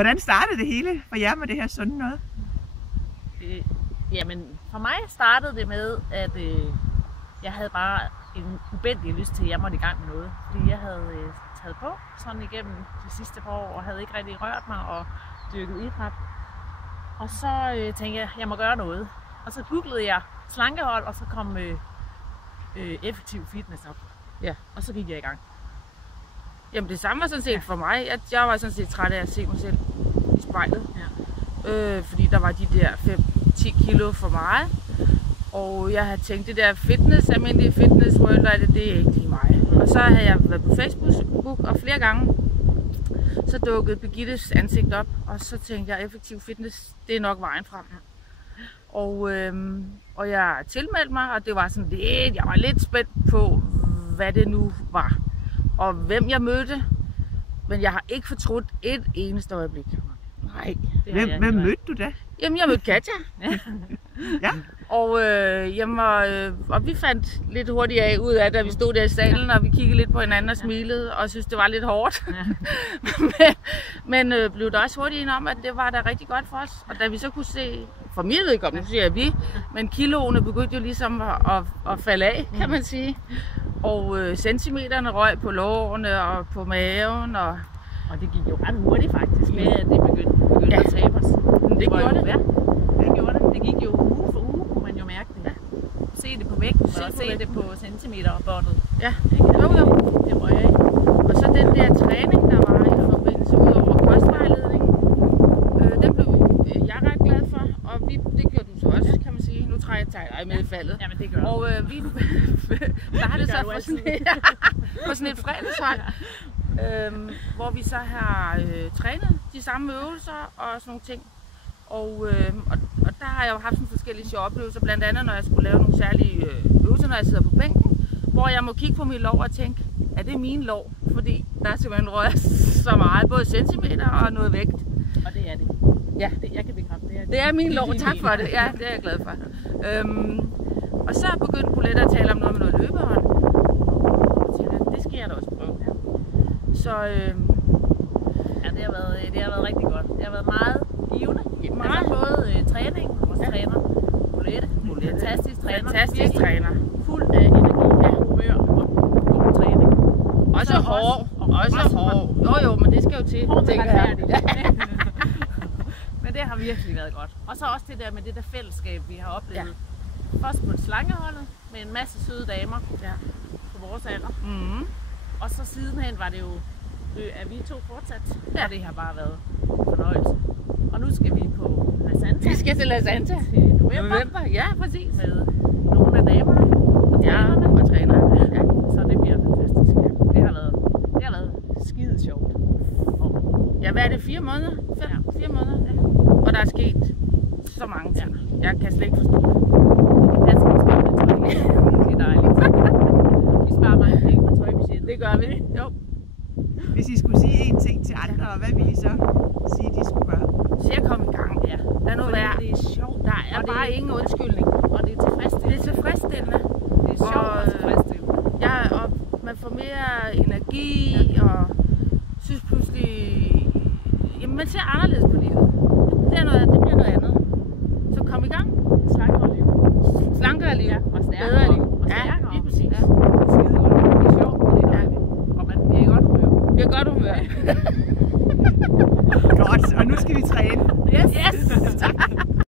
Hvordan startede det hele for jer med det her sunde noget? Jamen, for mig startede det med, at jeg havde bare en ubændig lyst til, at jeg måtte i gang med noget. Fordi jeg havde taget på sådan igennem de sidste par år, og havde ikke rigtig rørt mig og dyrket idræt. Og så tænkte jeg, at jeg må gøre noget. Og så googlede jeg slankehold, og så kom effektiv fitness op. Ja. Og så gik jeg i gang. Jamen det samme var sådan set for mig. Jeg var sådan set træt af at se mig selv i spejlet. Ja. Fordi der var de der 5-10 kilo for meget. Og jeg havde tænkt, det der fitness, almindelige fitness, det er ikke lige mig. Og så havde jeg været på Facebook, og flere gange, så dukkede Birgittes ansigt op. Og så tænkte jeg, effektiv fitness, det er nok vejen frem. Og jeg tilmeldte mig, og det var sådan lidt, jeg var lidt spændt på, hvad det nu var. Og hvem jeg mødte. Men jeg har ikke fortrudt et eneste øjeblik. Nej. Hvem mødte du da? Jamen, jeg mødte Katja. Ja. Og vi fandt lidt hurtigt ud af, da vi stod der i salen, og vi kiggede lidt på hinanden og smilede, og synes det var lidt hårdt. Ja. men blev der også hurtigt enige om, at det var da rigtig godt for os. Og da vi så kunne se, for mig vedkommende, så siger jeg vi, men kiloene begyndte jo ligesom at falde af, kan man sige. Og centimeterne røg på lårene og på maven. Og det gik jo ret hurtigt faktisk med, at det begyndte at tabe os. Det gjorde det. Ja, det gjorde det. Det gik jo uge for uge, kunne man jo mærke det. Ja. Se det på vægten og se det på centimeterbåndet. Ja, jo. Det var jeg ikke. Og så den der træning, der var i forbindelse ud over kostvejledning, den blev jeg ret glad for. Og det gjorde du så også, kan man sige. Nu træder jeg dig med i faldet. Jamen det gør og vi startede så på sådan et fredagshold. Hvor vi så har trænet de samme øvelser og sådan nogle ting. Og der har jeg jo haft nogle forskellige sjove oplevelser, blandt andet når jeg skulle lave nogle særlige øvelser, når jeg sidder på bænken, hvor jeg må kigge på min lår og tænke, er det min lår? Fordi der er simpelthen rørt så meget, både centimeter og noget vægt. Og det er det. Ja. Jeg kan bekræfte det. Det er min lår, tak for det. Ja, det er jeg glad for. Og så begyndte Bolette at tale om noget med noget løbehånd. Det skal jeg da også prøve. Så det har været rigtig godt. Det har været meget givende. Altså både træning, vores træner, Bolette. Fantastisk træner. Fuld af energi og humør og god træning. Også hård. Jo, men det skal jo til. Men det har virkelig været godt. Og så også det der med det der fællesskab, vi har oplevet. Ja. Først på slangeholdet med en masse søde damer på vores alder. Mm-hmm. Og så sidenhen var det jo, at vi to fortsat, og det har bare været fornøjelse. Og nu skal vi på La Santa. Vi skal til La Santa. Til november. Ja, præcis. Med nogle af damerne og trænerne. Ja. Så det bliver fantastisk. Det har været skide sjovt. Ja, hvad er det? 4 måneder? 4 måneder? Ja. Og der er sket så mange ting. Ja. Jeg kan slet ikke forstå det. Det er dejligt. Vi sparer mange penge på tøjbudgettet. Det gør vi. Jo. Hvis I skulle sige en ting til andre, hvad ville I så sige, de skulle gøre? Så jeg kom i gang. Ja. Lad nu være. Det er sjovt. Der er bare ingen undskyldning. Og det er tilfredsstillende. Det er tilfredsstillende. Det er sjovt og tilfredsstillende. Ja, og man får mere energi, og synes pludselig, jamen man ser anderledes på livet. Det bliver noget andet. Så kom i gang. Slankere liv. Ja, og stærkere. Bedre liv. Og stærkere. Ja, lige præcis. Ja. Skide godt. Det er sjovt, og det er dejligt. Og man bliver i godt humør. Vi har godt humør. Godt, og nu skal vi træne. Yes.